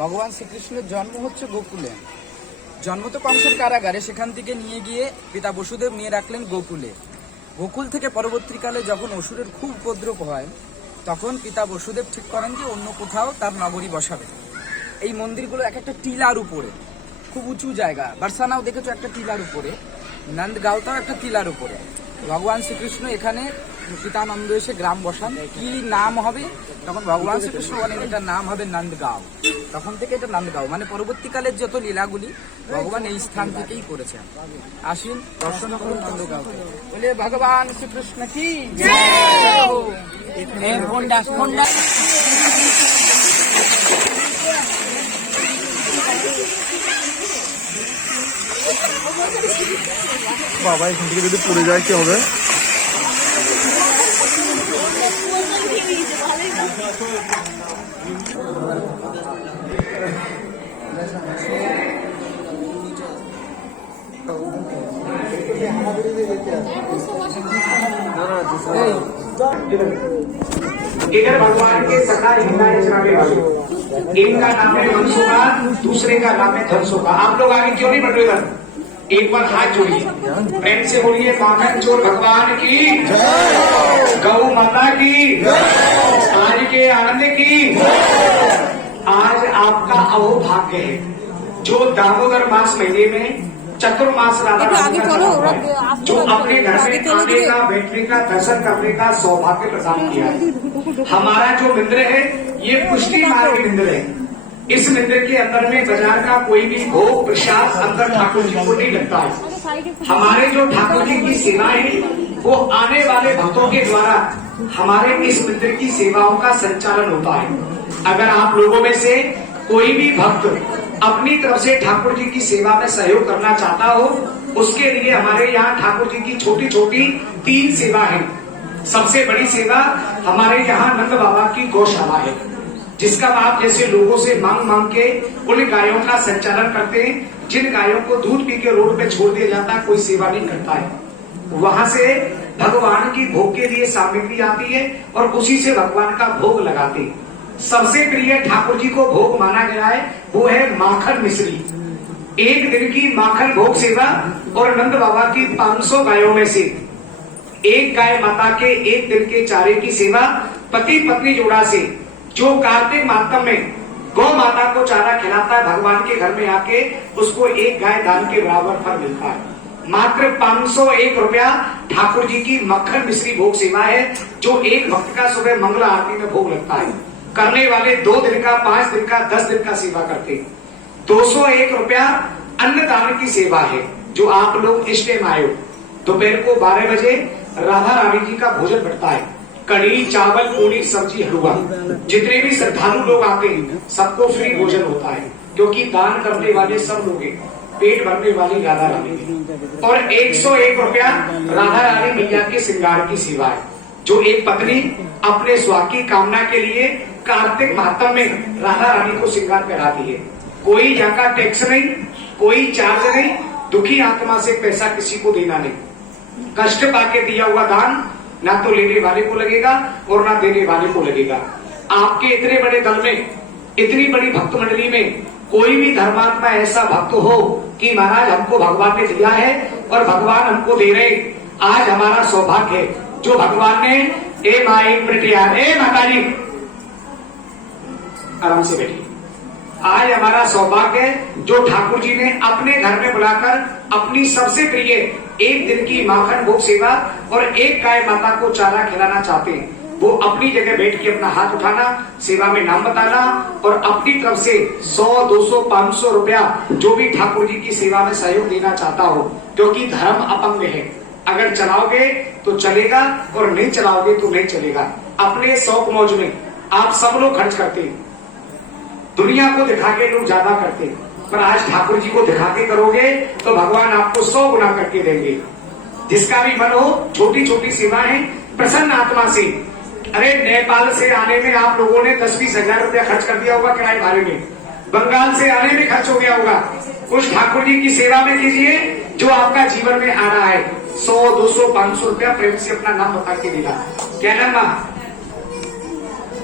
ভগবান শ্রীকৃষ্ণের জন্ম হচ্ছে গোকুলে। জন্ম তো কংসের কারাগারে, সেখান থেকে নিয়ে গিয়ে পিতা বসুদেব নিয়ে রাখলেন গোকুলে। গোকুল থেকে পরবর্তীকালে যখন অসুরের খুব উপদ্রব হয়, তখন পিতা বসুদেব ঠিক করেন যে অন্য কোথাও তার নগরী বসাবে। এই মন্দিরগুলো এক একটা টিলার উপরে, খুব উঁচু জায়গা। বারসানাও দেখেছো একটা টিলার উপরে, নন্দগাঁওটাও একটা টিলার উপরে। ভগবান শ্রীকৃষ্ণ এখানে পিতানন্দ এসে গ্রাম বসান। কি নাম হবে? তখন ভগবান শ্রীকৃষ্ণ বলেন এটার নাম হবে নন্দগাঁও। তখন থেকে এটা নন্দগাঁও, মানে পরবর্তীকালের যত লীলাগুলি ভগবান এই স্থান থেকেই করেছেন। আসুন দর্শন করুন নন্দগাঁওকে। বলে ভগবান শ্রীকৃষ্ণ কি বাবা, এখান থেকে যদি পড়ে যায় কি হবে? इधर भगवान के सखा हिंदाए चलाने वाले, एक का नाम है मनसुखा, दूसरे का नाम है धनसुखा। आप लोग आगे क्यों नहीं बढ़ रहे इधर? एक बार हाथ जोड़िए, प्रेम से बोलिए माखन चोर भगवान की, गौ माता की, आज के आनंद की। आज आपका अहोभाग्य है जो दामोदर मास महीने में चतुर्मास राधा जो अपने घर में आने का, बैठने का, दर्शन करने का सौभाग्य प्रदान किया है। हमारा जो मंदिर है ये पुष्टि मार्ग मंदिर है। इस मंदिर के अंदर में बाजार का कोई भी भोग प्रसाद अंदर ठाकुर जी को नहीं लगता है। हमारे जो ठाकुर जी की सेवाएं है वो आने वाले भक्तों के द्वारा हमारे इस मंदिर की सेवाओं का संचालन होता है। अगर आप लोगों में से कोई भी भक्त अपनी तरफ से ठाकुर जी की सेवा में सहयोग करना चाहता हो, उसके लिए हमारे यहाँ ठाकुर जी की छोटी छोटी 3 सेवा है। सबसे बड़ी सेवा हमारे यहाँ नंद बाबा की गौशाला है, जिसका आप जैसे लोगों से मांग मांग के उन गायों का संचालन करते हैं। जिन गायों को दूध पी के रोड पे छोड़ दिया जाता है, कोई सेवा नहीं करता है। वहां से भगवान की भोग के लिए सामग्री आती है और उसी से भगवान का भोग लगाते हैं। सबसे प्रिय ठाकुर जी को भोग माना गया है वो है माखन मिश्री। एक दिन की माखन भोग सेवा और नंद बाबा की 500 गायों में से एक गाय माता के एक दिन के चारे की सेवा पति पत्नी जोड़ा से जो कार्तिक मातम में गौ माता को चारा खिलाता है, भगवान के घर में आके उसको एक गाय दान के बराबर फल मिलता है। मात्र 501 रुपया ठाकुर जी की मक्खन मिश्री भोग सेवा है, जो एक भक्त का सुबह मंगल आरती में भोग लगता है। करने वाले 2 दिन का, 5 दिन का, 10 दिन का सेवा करते। 201 रुपया अन्नदान की सेवा है, जो आप लोग इस टाइम आए हो। दोपहर को 12 बजे राधा रानी जी का भोजन बढ़ता है। कढ़ी, चावल, पूरी, सब्जी, हलवा। जितने भी श्रद्धालु लोग आते हैं सबको फ्री भोजन होता है, क्योंकि दान करने वाले सब लोग हैं, पेट भरने वाली राधा रानी। और 101 रुपया राधा रानी मैया के श्रृंगार की सेवा है, जो एक पत्नी अपने स्वाद की कामना के लिए कार्तिक मातम में राधा रानी को श्रृंगार कराती है। कोई यहाँ का टैक्स नहीं, कोई चार्ज नहीं, दुखी आत्मा से पैसा किसी को देना नहीं। कष्ट पाके दिया हुआ दान ना तो लेने वाले को लगेगा और ना देने वाले को लगेगा। आपके इतने बड़े दल में, इतनी बड़ी भक्त मंडली में कोई भी धर्मात्मा ऐसा भक्त हो कि महाराज हमको भगवान ने दिया है और भगवान हमको दे रहे, आज हमारा सौभाग्य है जो भगवान ने ए माता जी आराम से बैठिए। आज हमारा सौभाग्य है जो ठाकुर जी ने अपने घर में बुलाकर अपनी सबसे प्रिय एक दिन की माखन भोग सेवा और एक गाय माता को चारा खिलाना चाहते हैं। वो अपनी जगह बैठ के अपना हाथ उठाना, सेवा में नाम बताना और अपनी तरफ से 100, 200, 500 रुपया जो भी ठाकुर जी की सेवा में सहयोग देना चाहता हो, क्योंकि धर्म अपंग है। अगर चलाओगे तो चलेगा और नहीं चलाओगे तो नहीं चलेगा। अपने शौक मौज में आप सब लोग खर्च करते हैं, दुनिया को दिखा के लोग ज्यादा करते हैं, पर आज ठाकुर जी को दिखा के करोगे तो भगवान आपको 100 गुना करके देंगे। जिसका भी मन हो, छोटी छोटी सेवाएं प्रसन्न आत्मा से। अरे नेपाल से आने में आप लोगों ने 10-20 हजार रुपया खर्च कर दिया होगा किराए भाड़े में, बंगाल से आने में खर्च हो गया होगा। उस ठाकुर जी की सेवा में कीजिए जो आपका जीवन में आ रहा है। 100, 200, 500 रुपया प्रेम से अपना नाम बता के देगा। क्या नाम?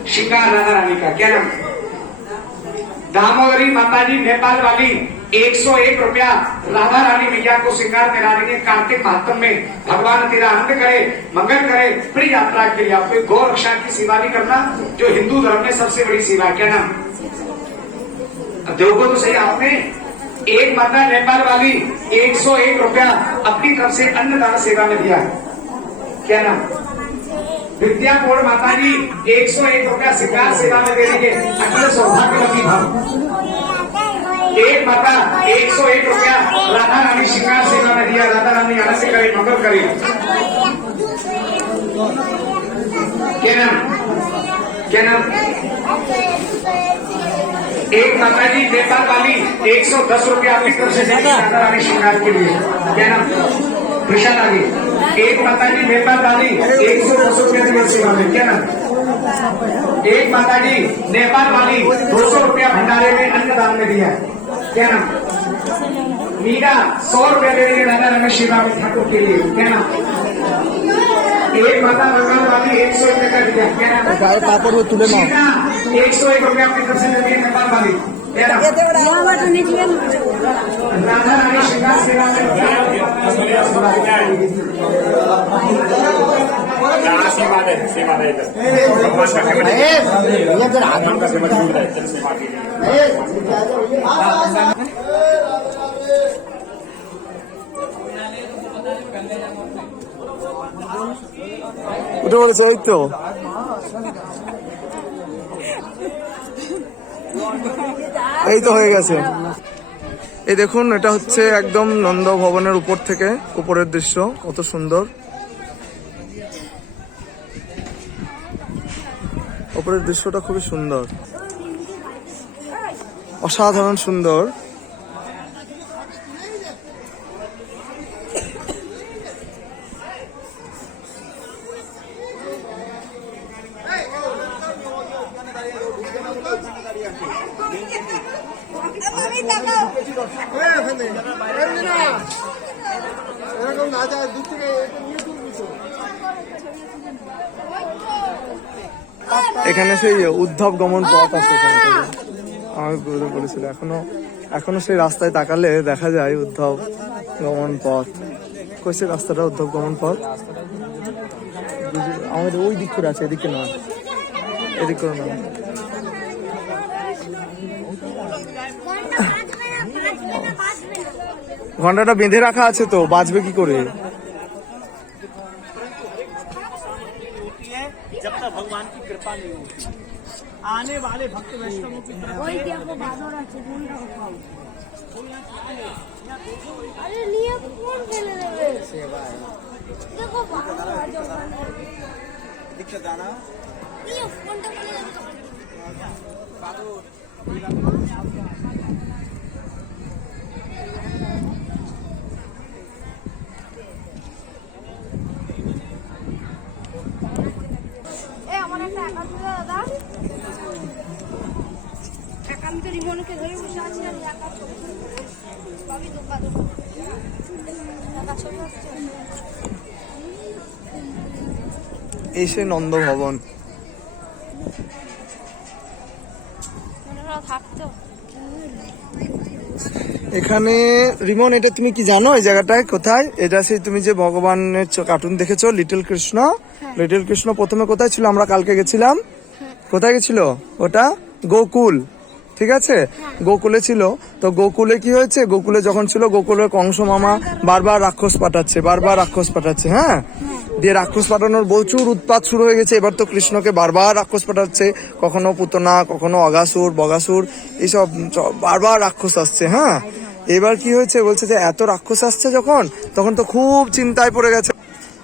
श्रृंगार राधा रानी का क्या नाम? दामोदरी माताजी नेपाल वाली 101 रुपया राधा रानी मैया को श्रृंगार में ला रही है। कार्तिक माहत्म में भगवान तेरा आनंद करे, मंगल करे। बड़ी यात्रा के लिए आपको गौ रक्षा की सेवा भी करना, जो हिंदू धर्म में सबसे बड़ी सेवा है। क्या नाम? देखो तो सही आपने। एक माता नेपाल वाली 101 रुपया अपनी तरफ से अन्नदान सेवा में दिया। क्या नाम? विद्यापुर माता जी 101 रुपया श्रृंगार सेवा में दे देंगे। अटल सौभाग्यवती भाव। एक माता 101 रुपया राधा रानी श्रृंगार सेवा में दिया। राधा रानी आनंद से करे, मंगल करे। क्या नाम? क्या नाम? एक माता जी नेपाल वाली 110 रुपया अपनी तरफ से देंगे राधा रानी श्रृंगार के लिए। क्या नाम? प्रशांत आगे। एक माता जी नेपाल वाली 110 रुपया दिवस सेवा में। क्या नाम? एक माता जी नेपाल वाली 200 रुपया भंडारे में अन्नदान में दिया। क्या नाम? मीरा 100 रुपया दे देंगे राधा रानी सेवा में ठाकुर के लिए। क्या नाम? एक माता बंगाल वाली 101 रुपया दिया। क्या नाम? 101 रुपया अपनी तरफ से देंगे नेपाल वाली। क्या नाम? राधा रानी श्रृंगार सेवा में উঠে বলেছে এই তো এই তো হয়ে গেছে। এই দেখুন, এটা হচ্ছে একদম নন্দ ভবনের উপর থেকে উপরের দৃশ্য। কত সুন্দর উপরের দৃশ্যটা, খুবই সুন্দর, অসাধারণ সুন্দর। এখানে সেই উদ্ধব গমন পথ আছে, আমার গুরু বলেছিল। এখনো সেই রাস্তায় তাকালে দেখা যায় উদ্ধব গমন পথ। কইছে রাস্তাটা উদ্ধব গমন পথ আমাদের ওই দিক করে আছে, এদিকে নয়, এদিক করে নয়। ঘন্টাটা বেঁধে রাখা আছে তো, বাজবে কি করে? जब तक भगवान की कृपा नहीं होगी, आने वाले भक्त वैष्णवों की तरफ अरे लिए कौन खेले रे देखो दिक्कत आना ये फोन तो खेले একান্ত রিমনকে ধরে বসে আছি আর একা ছবি সবই দোকা একা ছবি হচ্ছে। এই সে নন্দ ভবন। থাকতো এখানে রিমন, এটা তুমি কি জানো এই জায়গাটায় কোথায়? এটা সেই তুমি যে ভগবানের কার্টুন দেখেছো লিটল কৃষ্ণ, লিটল কৃষ্ণ প্রথমে কোথায় ছিল? আমরা কালকে গেছিলাম, কোথায় গেছিল ওটা? গোকুল, ঠিক আছে, গোকুলে ছিল। তো গোকুলে কি হয়েছে? গোকুলে যখন ছিল, গোকুলের কংস মামা বারবার রাক্ষস পাঠাচ্ছে, হ্যাঁ, দিয়ে রাক্ষস পাঠানোর প্রচুর উৎপাত শুরু হয়ে গেছে। এবার তো কৃষ্ণকে বারবার রাক্ষস পাঠাচ্ছে, কখনো পুতনা, কখনো অগাসুর, বগাসুর, এইসব বারবার রাক্ষস আসছে। হ্যাঁ, এবার কি হয়েছে? বলছে যে এত রাক্ষস আসছে তখন তো খুব চিন্তায় পড়ে গেছে।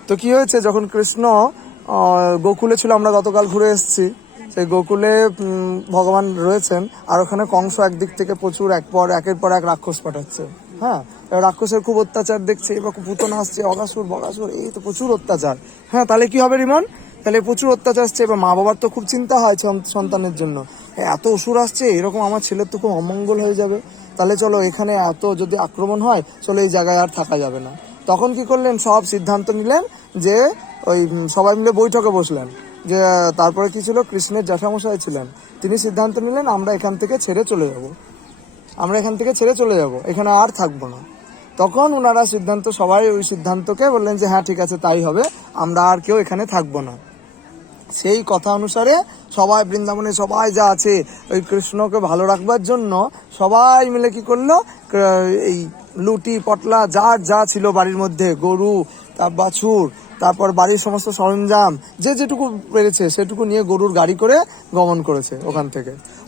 তো কি হয়েছে, যখন কৃষ্ণ গোকুলে ছিল, আমরা গতকাল ঘুরে এসেছি, সেই গোকুলে ভগবান রয়েছেন, আর ওখানে কংস একদিক থেকে প্রচুর একের পর এক রাক্ষস পাঠাচ্ছে। হ্যাঁ, রাক্ষসের খুব অত্যাচার দেখছে, এবার পুতনা আসছে, অগাসুর, বগাসুর, এই তো প্রচুর অত্যাচার। হ্যাঁ, তাহলে কি হবে রিমন? তাহলে প্রচুর অত্যাচার আসছে। এবার মা বাবার তো খুব চিন্তা হয় সন্তানের জন্য, এত অসুর আসছে, এরকম আমার ছেলের তো খুব অমঙ্গল হয়ে যাবে, তাহলে চলো এখানে এত যদি আক্রমণ হয়, চলো এই জায়গায় আর থাকা যাবে না। তখন কি করলেন? সব সিদ্ধান্ত নিলেন যে ওই সবাই মিলে বৈঠকে বসলেন, যে তারপরে কি ছিল, কৃষ্ণের জ্যাঠামশাই ছিলেন, তিনি সিদ্ধান্ত নিলেন আমরা এখান থেকে ছেড়ে চলে যাব, এখানে আর থাকবো না। তখন ওনারা সবাই ওই সিদ্ধান্তকে বললেন যে হ্যাঁ ঠিক আছে তাই হবে, আমরা আর কেউ এখানে থাকবো না। সেই কথা অনুসারে সবাই বৃন্দাবনে সবাই যা আছে ওই কৃষ্ণকে ভালো রাখবার জন্য সবাই মিলে কি করলো, এই লুটি পটলা যার যা ছিল বাড়ির মধ্যে, গরু, বাছুর, তারপর বাড়ির সমস্ত সরঞ্জাম, যে যেটুকু পেরেছে সেটুকু নিয়ে গরুর গাড়ি করে গমন করেছে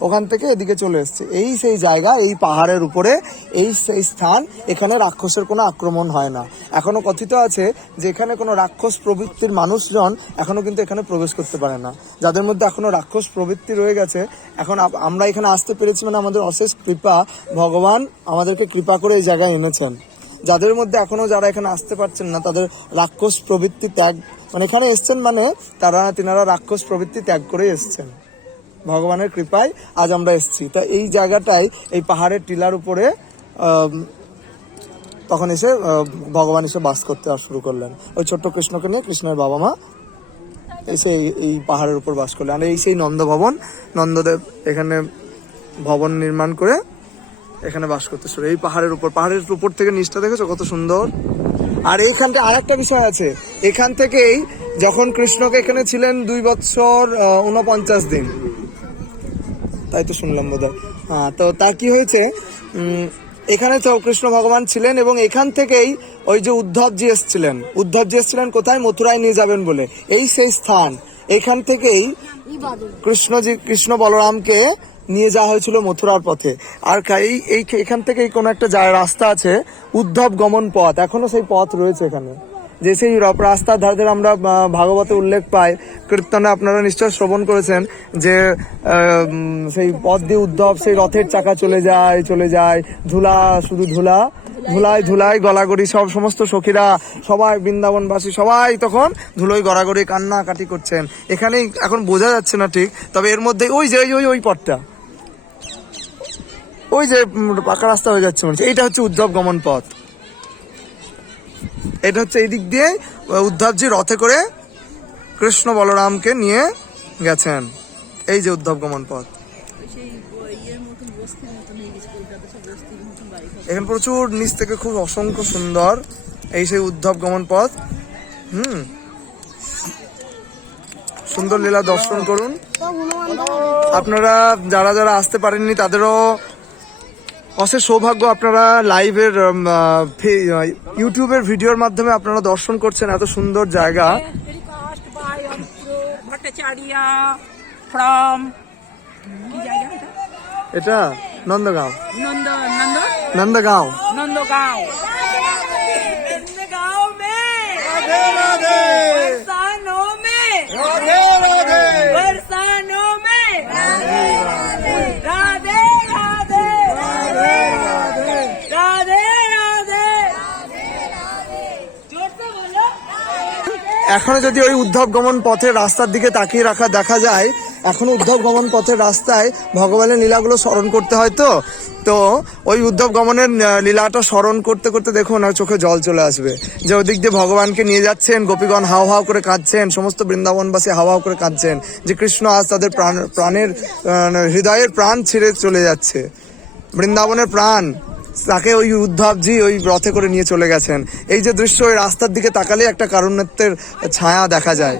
ওখান থেকে এদিকে চলে এসছে। এই সেই জায়গা, এই পাহাড়ের উপরে এই সেই স্থান, এখানে রাক্ষসের কোনো আক্রমণ হয় না। এখনো কথিত আছে যে এখানে কোনো রাক্ষস প্রবৃত্তির মানুষজন এখনো কিন্তু এখানে প্রবেশ করতে পারে না। যাদের মধ্যে এখনো রাক্ষস প্রবৃত্তি রয়ে গেছে, এখন আমরা এখানে আসতে পেরেছি মানে আমাদের অশেষ কৃপা, ভগবান আমাদেরকে কৃপা করে এই জায়গায় এনেছেন। যাদের মধ্যে এখনো যারা এখানে আসতে পারছেন না, তাদের রাক্ষস প্রবৃত্তি ত্যাগ, মানে এখানে এসছেন মানে তিনারা রাক্ষস প্রবৃত্তি ত্যাগ করে এসছেন। ভগবানের কৃপায় আজ আমরা এসেছি। তা এই জায়গাটাই, এই পাহাড়ের টিলার উপরে তখন এসে ভগবান এসে বাস করতে শুরু করলেন। ওই ছোট্ট কৃষ্ণকে নিয়ে কৃষ্ণের বাবা মা এসে এই পাহাড়ের উপর বাস করলেন। আর এই সেই নন্দভবন, নন্দদেব এখানে ভবন নির্মাণ করে এখানে বাস করতে শুরু। এই পাহাড়ের উপর থেকে নিচটা দেখেছো কত সুন্দর। আর এইখানটা আর একটা বিষয় আছে, এখান থেকেই যখন কৃষ্ণকে এখানে ছিলেন 2 বছর 49 দিন, তাই তো শুনলাম বোধহয়। হ্যাঁ, তো তার কি হয়েছে, এখানে তো কৃষ্ণ ভগবান ছিলেন এবং এখান থেকেই ওই যে উদ্ধবজি এসেছিলেন কোথায়, মথুরায় নিয়ে যাবেন বলে, এই সেই স্থান। এখান থেকেই কৃষ্ণ বলরামকে নিয়ে যাওয়া হয়েছিল মথুরার পথে। আর এখান থেকে কোনো একটা রাস্তা আছে, উদ্ধব গমন পথ, এখনো সেই পথ রয়েছে এখানে। যে সেই রাস্তার ধারে আমরা ভাগবতে উল্লেখ পাই, কীর্তনে আপনারা নিশ্চয় শ্রবণ করেছেন যে সেই পথ দিয়ে উদ্ধব সেই রথের চাকা চলে যায়, ধুলা, শুধু ধুলাই গলাগড়ি, সমস্ত সখীরা সবাই, বৃন্দাবনবাসী সবাই তখন ধুলোয় গড়াগড়ি কান্নাকাটি করছেন। এখানেই এখন বোঝা যাচ্ছে না ঠিক, তবে এর মধ্যে ওই পথটা, ওই যে পাকা রাস্তা হয়ে যাচ্ছে মনে হচ্ছে, এইটা হচ্ছে উদ্ধব গমন পথ। এটা হচ্ছে এই দিক দিয়ে উদ্ধবজি রথে করে কৃষ্ণ বলরামকে নিয়ে গেছেন, এই যে উদ্ধব গমন পথ। এখানে প্রচুর নিচ থেকে খুব অসংখ্য সুন্দর এই সেই উদ্ধব গমন পথ। সুন্দর লীলা দর্শন করুন। আপনারা যারা আসতে পারেননি তাদেরও অশেষ সৌভাগ্য, আপনারা লাইভের ইউটিউবের ভিডিওর মাধ্যমে আপনারা দর্শন করছেন এত সুন্দর জায়গা। এটা নন্দগাঁও। এখনো যদি ওই উদ্ধব গমন পথের রাস্তার দিকে তাকিয়ে দেখা যায়, এখনো উদ্ধব গমন পথের রাস্তায় ভগবানের লীলাগুলো স্মরণ করতে হয়। তো ওই উদ্ধব গমনের লীলাটা স্মরণ করতে করতে দেখুন আর চোখে জল চলে আসবে, যে ওদিক দিয়ে ভগবানকে নিয়ে যাচ্ছেন, গোপীগণ হাও হাও করে কাঁদছেন, সমস্ত বৃন্দাবনবাসী হাও হাও করে কাঁদছেন যে কৃষ্ণ আজ তাদের প্রাণের হৃদয়ের প্রাণ ছিঁড়ে চলে যাচ্ছে, বৃন্দাবনের প্রাণ তাকে ওই উদ্ধবজি ওই রথে করে নিয়ে চলে গেছেন। এই যে দৃশ্য, ওই রাস্তার দিকে তাকালে একটা কারুণ্যের ছায়া দেখা যায়।